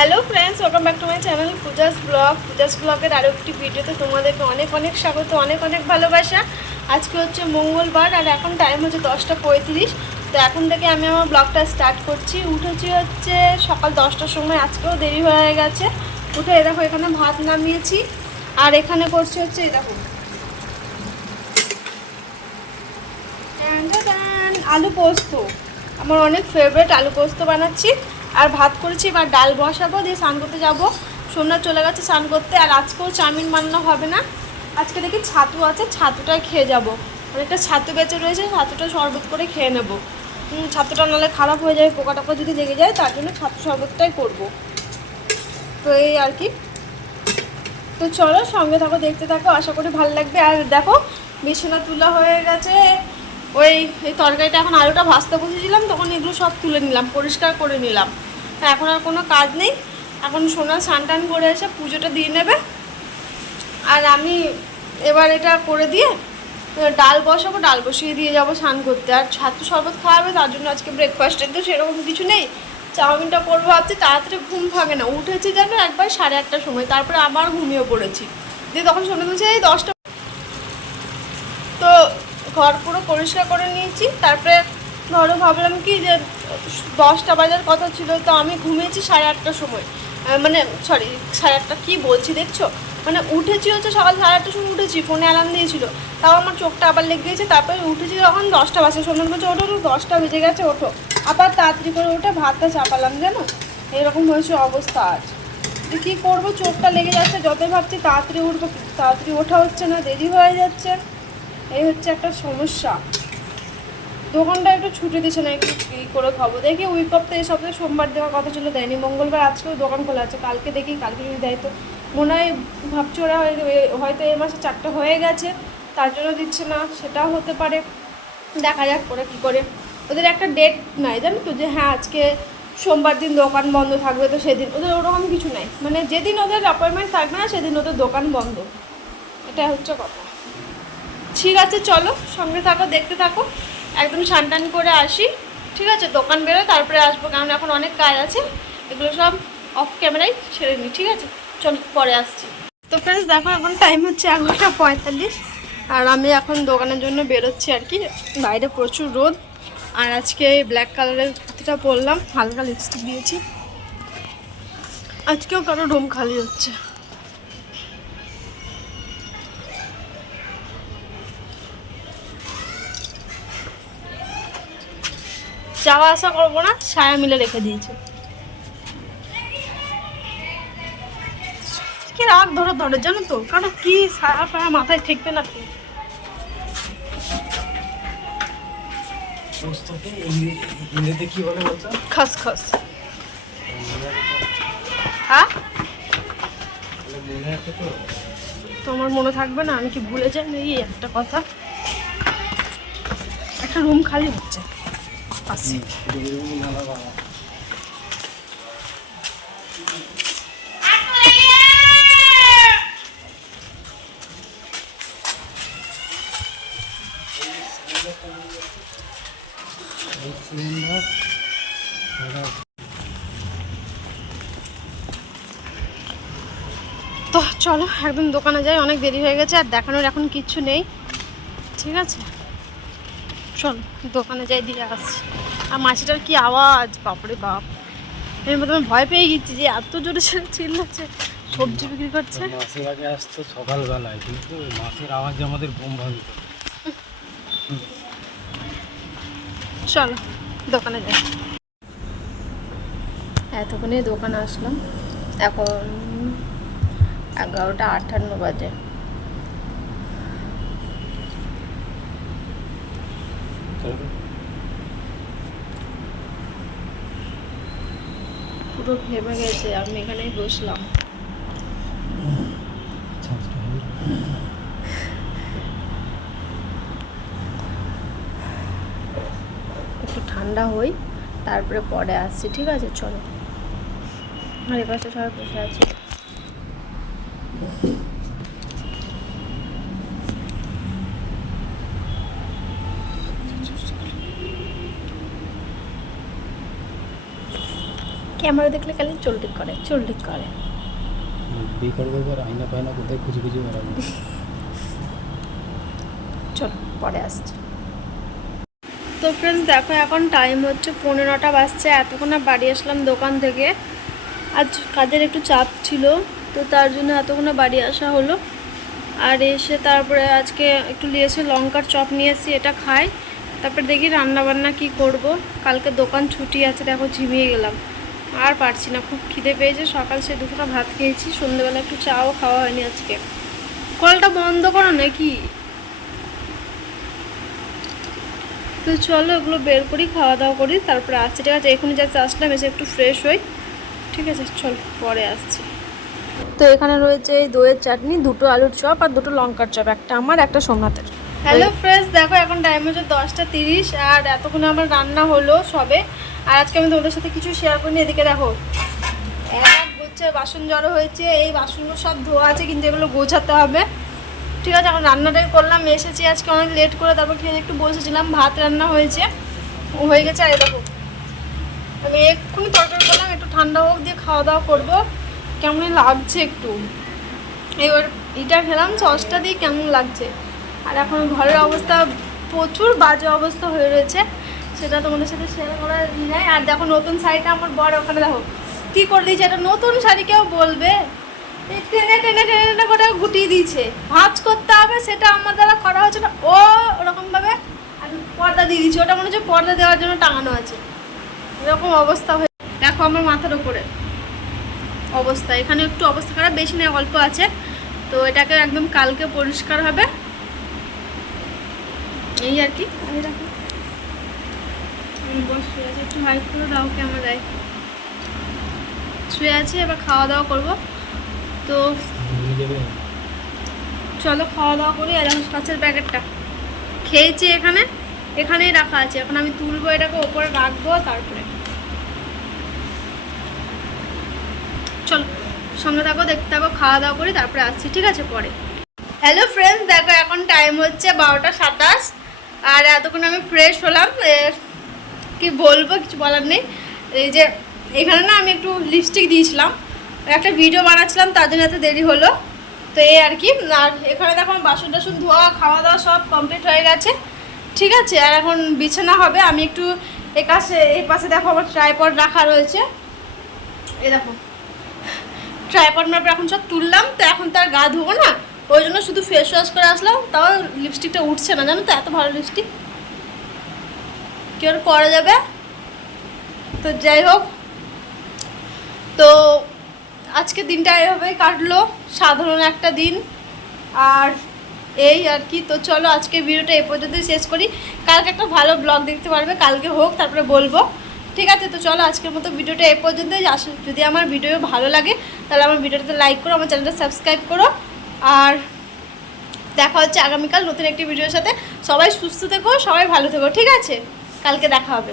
Hello friends, welcome back to my channel Puja's ব্লগের আরও একটি ভিডিওতে তোমাদেরকে অনেক অনেক স্বাগত, অনেক অনেক ভালোবাসা। আজকে হচ্ছে মঙ্গলবার আর এখন টাইম হচ্ছে 10:35। তো এখন থেকে আমি আমার ব্লগটা স্টার্ট করছি। উঠেছি হচ্ছে সকাল 10টার সময়, আজকেও দেরি হয়ে গেছে। উঠে দেখো এখানে ভাত নামিয়েছি আর এখানে করছি হচ্ছে এই দেখো আলু পোস্ত। আমার অনেক ফেভারিট আলু পোস্ত বানাচ্ছি আর ভাত করেছি। এবার ডাল বসাবো, দিয়ে স্নান করতে যাবো। সোমনাথ চলে গেছে স্নান করতে। আর আজকেও চাউমিন বানানো হবে না, আজকে দেখি ছাতু আছে, ছাতুটাই খেয়ে যাবো। অনেকটা ছাতু বেঁচে রয়েছে, ছাতুটা শরবত করে খেয়ে নেবো। ছাতুটা নাহলে খারাপ হয়ে যায়, পোকা টোকা যদি লেগে যায়, তার জন্য ছাতু শরবতটাই করবো। তো এই আর কি। তো চলো সঙ্গে থাকো, দেখতে থাকো, আশা করি ভালো লাগবে। আর দেখো বিছানা তোলা হয়ে গেছে। এই তরকারিটা এখন আলুটা ভাজতে বসেছিলাম, তখন এগুলো সব তুলে নিলাম, পরিষ্কার করে নিলাম। এখন আর কোনো কাজ নেই। এখন সোনা স্নান টান করে এসে পুজোটা দিয়ে নেবে। আর আমি এবার এটা করে দিয়ে ডাল বসাবো, ডাল বসিয়ে দিয়ে যাবো স্নান করতে। আর ছাতু শরবত খাওয়াবে, তার জন্য আজকে ব্রেকফাস্টে তো সেরকম কিছু নেই। চাউমিনটা করবো ভাবছি, তাড়াতাড়ি ঘুম ভাঙে না। উঠেছি যেন একবার 8:30টার সময়, তারপরে আবার ঘুমিয়ে পড়েছি। দিয়ে তখন শুনে বলছে এই 10টা। তো ঘর পুরো পরিষ্কার করে নিয়েছি। তারপরে ধরো ভাবলাম কি যে 10টা বাজার কথা ছিল, তো আমি ঘুমিয়েছি 8:30টার সময়। মানে সরি 8:30 কী বলছি দেখছো, মানে উঠেছি হচ্ছে সকাল 8:30টার সময় উঠেছি, ফোনে অ্যালার্ম দিয়েছিল। তাও আমার চোখটা আবার লেগে গিয়েছে। তারপরে উঠেছি যখন 10টা বাজে, সোনার বলছে ওঠো, 10টা বেজে গেছে ওঠো। আবার তাড়াতাড়ি করে উঠে ভাতটা চাপালাম, জানো এরকম হয়েছে অবস্থা। আজ যে কী করবো, চোখটা লেগে যাচ্ছে। যতই ভাবছি তাড়াতাড়ি উঠবো, তাড়াতাড়ি ওঠা হচ্ছে না, দেরি হয়ে যাচ্ছে। এই হচ্ছে একটা সমস্যা। দোকানটা একটু ছুটি দিচ্ছে না, একটু কী করে খাবো। দেখি উইক অফ তো এই সপ্তাহে সোমবার দেওয়ার কথা ছিল, দেয়নি। মঙ্গলবার আজকেও দোকান খোলা আছে, কালকে দেখি, কালকে যদি দেয় তো মনে হয়, ভাবছি ওরা হয়তো এই মাসে 4টা হয়ে গেছে, তার জন্য দিচ্ছে না, সেটাও হতে পারে। দেখা যাক ওরা কী করে। ওদের একটা ডেট নাই জানো তো, যে হ্যাঁ আজকে সোমবার দিন দোকান বন্ধ থাকবে, তো সেদিন ওদের ওরকম কিছু নাই। মানে যেদিন ওদের অ্যাপয়েন্টমেন্ট থাকবে না সেদিন ওদের দোকান বন্ধ, এটা হচ্ছে কথা। ঠিক আছে চলো সঙ্গে থাকো, দেখতে থাকো। একদম স্নান করে আসি, ঠিক আছে? দোকান বেরো, তারপরে আসবো, কারণ এখন অনেক কাজ আছে। এগুলো সব অফ ক্যামেরায় ছেড়ে নিই, ঠিক আছে? চলো পরে আসছি। তো ফ্রেন্ডস দেখো এখন টাইম হচ্ছে 11:45 আর আমি এখন দোকানের জন্য বেরোচ্ছি আর কি। বাইরে প্রচুর রোদ। আর আজকে এই ব্ল্যাক কালারের কুর্তিটা পরলাম, হালকা লিপস্টিক দিয়েছি। আজকেও কারো রুম খালি হচ্ছে। যাওয়া আসা করবো না, ছায়া মিলে রেখে দিয়েছে। কি রাগ ধরে ধরে জানো তো, কারণ কি ছায়া ফায়া মাথায় ঠেকবে না তো। ইংরেজিতে কি বলে বলতো? খসখস। হ্যাঁ তোমার মনে থাকবে না, আমি কি ভুলে যাই? এই একটা কথা। একটা রুম খালি হচ্ছে। তো চলো একদম দোকানে যাই, অনেক দেরি হয়ে গেছে আর দেখানোর এখন কিচ্ছু নেই, ঠিক আছে? চল দোকানে যাই, দিয়ে আসছি। আর মাছিটার কি আওয়াজ, বাপরে বাপ! এর মধ্যে আমি ভয় পেয়ে গেছি যে এত জোরে চিল্লাচ্ছে। সবজি বিক্রি করছে। মাছের আগে আসতো সকালবেলায়, কিন্তু মাছের আওয়াজে আমাদের ঘুম ভাঙত। চলো দোকানে যাই। এতক্ষণে দোকানে আসলাম, এখন 11:58 বাজে। পুরো ঘেমে গেছে, আমি এখানেই বসলাম। একটু ঠান্ডা হই, তারপরে পরে আসছি, ঠিক আছে? চলো। আর এপাশে সবাই বসে আছি। ক্যামেরা দেখলে খালি চুলটিক করে চুলটিক করে। বিয়ে করবো এবার আইনা পায়না কোথায় খুঁজে খুঁজে বেড়াবো। চলো পরে আসছি। তো ফ্রেন্ডস দেখো এখন টাইম হচ্ছে 11:15 বাজছে। এতক্ষণ বাড়ি আসলাম দোকান থেকে, আজ কাজের একটু চাপ ছিল তো তার জন্য এতক্ষণ বাড়ি আসা হলো। আর এসে তারপরে আজকে একটু নিয়েছে লঙ্কার চপ নিয়ে এসেছি, এটা খাই। তারপরে দেখি রান্নাবান্না কি করব। কালকে দোকান ছুটি আছে, দেখো ঝিমিয়ে গেলাম, আর পারছি না, খুব খিদে পেয়েছে। সকাল সে দুপুরে ভাত খেয়েছি, সন্ধ্যেবেলা একটু চাও খাওয়া হয়নি আজকে। কলটা বন্ধ করো নাকি? তো চলো এগুলো বের করি, খাওয়া দাওয়া করি, তারপরে আসছি। ঠিক আছে, এখনই যাতে আসলাম, এসে একটু ফ্রেশ হই। ঠিক আছে চলো পরে আসছি। তো এখানে রয়েছে এই দইয়ের চাটনি, 2টো আলুর চপ আর 2টো লঙ্কার চপ, একটা আমার একটা সোমনাথের। হ্যালো ফ্রেন্ডস, দেখো এখন টাইম হচ্ছে 10:30 আর এতক্ষণ আমার রান্না হলো সবে। আর আজকে আমি তোমাদের সাথে কিছু শেয়ার করিনি। এদিকে দেখো এক গুচ্ছে বাসন জড়ো হয়েছে, এই বাসনগুলো সব ধোয়া আছে কিন্তু এগুলো গোছাতে হবে। ঠিক আছে, এখন রান্নাটাই করলাম, এসেছি আজকে অনেক লেট করে, তারপর খেয়ে একটু বসেছিলাম। ভাত রান্না হয়েছে, হয়ে গেছে। আর দেখো আমি এক্ষুনি তরকারি করলাম, একটু ঠান্ডা হোক দিয়ে খাওয়া দাওয়া করবো। কেমন লাগছে একটু, এবার এটা খেলাম সসটা দিয়ে, কেমন লাগছে। আর এখন ঘরের অবস্থা প্রচুর বাজে অবস্থা হয়ে রয়েছে, সেটা তোমাদের সাথে শেয়ার করার নেই। আর দেখো নতুন শাড়িটা আমার বড় ওখানে দেখো কী করে দিয়েছে, এটা নতুন শাড়ি কেউ বলবে, এই টেনে টেনে টেনে টেনে করে গুটিয়ে দিয়েছে। ভাঁজ করতে হবে, সেটা আমার দ্বারা করা হচ্ছে না। ও ওরকমভাবে আর পর্দা দিয়ে দিয়েছে, ওটা মনে হচ্ছে পর্দা দেওয়ার জন্য টাঙানো আছে। এরকম অবস্থা হয়ে দেখো আমার মাথার উপরে অবস্থা। এখানে একটু অবস্থা খারাপ, বেশি না অল্প আছে। তো এটাকে একদম কালকে পরিষ্কার হবে, এই আর কি। দেখো বস শুয়ে আছে, একটু হাইট করে দাও ক্যামেরায়। শুয়ে আছি, এবার খাওয়া দাওয়া করবো। তো চলো খাওয়া দাওয়া করি। আর এখন কাঁচের প্যাকেটটা খেয়েছি, এখানেই রাখা আছে। এখন আমি তুলবো, এটাকে ওপরে রাখবো, তারপরে চলো সঙ্গে থাকো, দেখতে থাকো, খাওয়া দাওয়া করি, তারপরে আসছি। ঠিক আছে পরে। হ্যালো ফ্রেন্ডস, দেখো এখন টাইম হচ্ছে 12:27 আর এতক্ষণ আমি ফ্রেশ হলাম। কি বলবো, কিছু বলার নেই। এই যে এখানে না আমি একটু লিপস্টিক দিয়েছিলাম, একটা ভিডিও বানাচ্ছিলাম, তার জন্য এত দেরি হলো। তো এই আর কি। আর এখানে দেখো বাসন টাসন ধোয়া খাওয়া দাওয়া সব কমপ্লিট হয়ে গেছে। ঠিক আছে, আর এখন বিছানা হবে। আমি একটু এই পাশে দেখো আমার ট্রাইপড রাখা রয়েছে, এই দেখো ট্রাইপড মারপর এখন সব তুললাম। তো এখন তার গা ধোবো না, ওই জন্য শুধু ফেস ওয়াশ করে আসলাম। তাও লিপস্টিকটা উঠছে না, জানো তো, এত ভালো লিপস্টিক কি আর করা যাবে। তো যাই হোক, তো আজকে দিনটা এভাবেই কাটলো, সাধারণ একটা দিন। আর এই আর কি। তো চলো আজকে ভিডিওটা এ পর্যন্তই শেষ করি। কালকে একটা ভালো ব্লগ দেখতে পারবে, কালকে হোক, তারপরে বলবো। ঠিক আছে, তো চলো আজকের মতো ভিডিওটা এ পর্যন্তই। যদি আমার ভিডিও ভালো লাগে তাহলে আমার ভিডিওটাতে লাইক করো, আমার চ্যানেলটা সাবস্ক্রাইব করো। আর দেখা হচ্ছে আগামীকাল নতুন একটি ভিডিওর সাথে। সবাই সুস্থ থেকো, সবাই ভালো থেকো। ঠিক আছে, কালকে দেখা হবে।